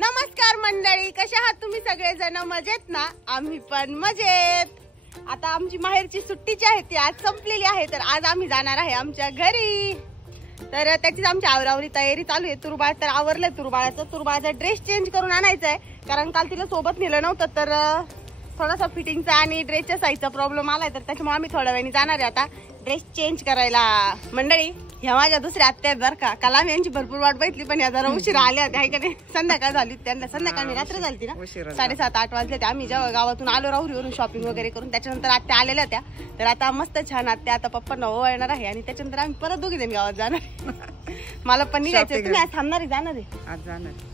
नमस्कार मंडळी, कशा आहात तुम्ही सगळेजण? मजेत ना? आम्ही पण मजेत। आता आमची माहेरची सुट्टीची आहे ती आज संपलेली आहे, तर आज आम्ही जाणार आहे आमच्या घरी। तर त्याचीच आमची आवरावरी तयारी चालू आहे। तुरबाळ तर आवरलंय, तुरबाळाचा ड्रेस चेंज करून आणायचा आहे, कारण काल तिला सोबत नेलं नव्हतं, तर थोडासा फिटिंगचा आणि ड्रेसच्या साईजचा प्रॉब्लेम आलाय, तर त्याच्यामुळे आम्ही थोड्या वेळाने जाणार आहे आता ड्रेस चेंज करायला। मंडळी, ह्या माझ्या दुसऱ्या आत्या बर का, काल आम्ही यांची भरपूर वाट बघितली, पण या जरा उशिरा आल्या होत्या, का नाही? संध्याकाळ झाली त्यांना, संध्याकाळी रात्र झाली ना, 7:30-8 वाजले होते। आम्ही जेव्हा गावातून आलो राहुरीवरून शॉपिंग वगैरे करून, त्याच्यानंतर आत्या आलेल्या होत्या। तर आता मस्त छान आत्या आता पप्पांना ओवाळणार आहे, आणि त्याच्यानंतर आम्ही परत दोघी जण गावात जाणार। मला पण निघायचं। तुम्ही आज थांबणार आहे? जाणार आहे?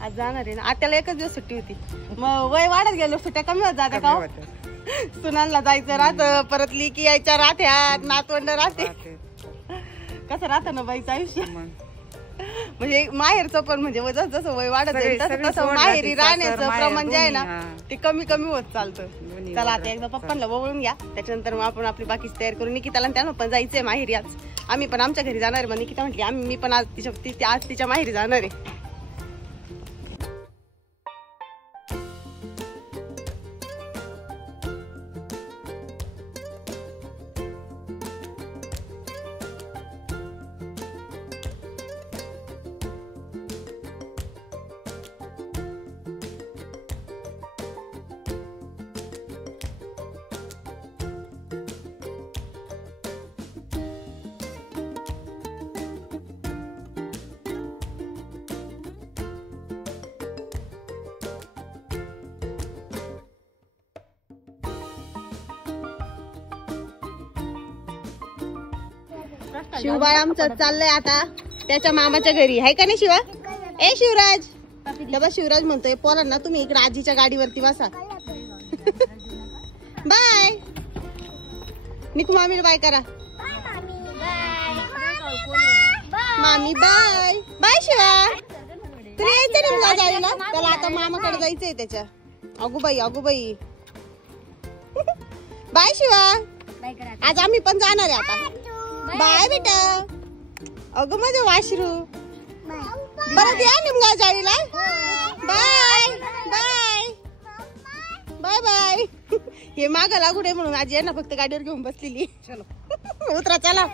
आज जाणार आहे ना। आत्याला एकच दिवस सुट्टी होती, मग वय वाढत गेलो, सुट्ट्या कमी होत जात्या का? सुनांना जायचं राहत, परत लिकी यायच्या राहत्यात, नातवंड राहते, कसं राहतं ना बाईचं आयुष्य। म्हणजे माहेरचं पण म्हणजे जसं वय वाढत जाईल तसं माहेरी राहण्याचं प्रमाण जे आहे ना ते कमी कमी होत चालतं। चला आता एकदा पप्पांना बोलून घ्या, त्याच्यानंतर मग आपण आपली बाकीची तयारी करू। निकिताला त्यांना पण जायचंय माहेरी आज, आम्ही पण आमच्या घरी जाणार आहे। मग निकिता म्हटली मी पण आज तिच्या माहेरी जाणार आहे। शिवबाळ आमचं चाललंय आता त्याच्या मामाच्या घरी, आहे का नाही शिवा? ए शिवराज, डबा शिवराज म्हणतोय पोरांना तुम्ही इकडे आजीच्या गाडीवरती बसा। बाय निकू, मामीला बाय करा। मामी बाय बाय। शिवा तुला यायचं निमगा जायला? त्याला आता मामाकडे जायचंय त्याच्या। अगुबाई बाय शिवा, आज आम्ही पण जाणार आहे आता। बाय बेटा। अगं माझं वाशरू, परत या निमगाव जाळीला। Bye bye bye bye. हे मागं लागू नये म्हणून आजी आहे ना फक्त गाडीवर घेऊन बसलेली। उतरा चला।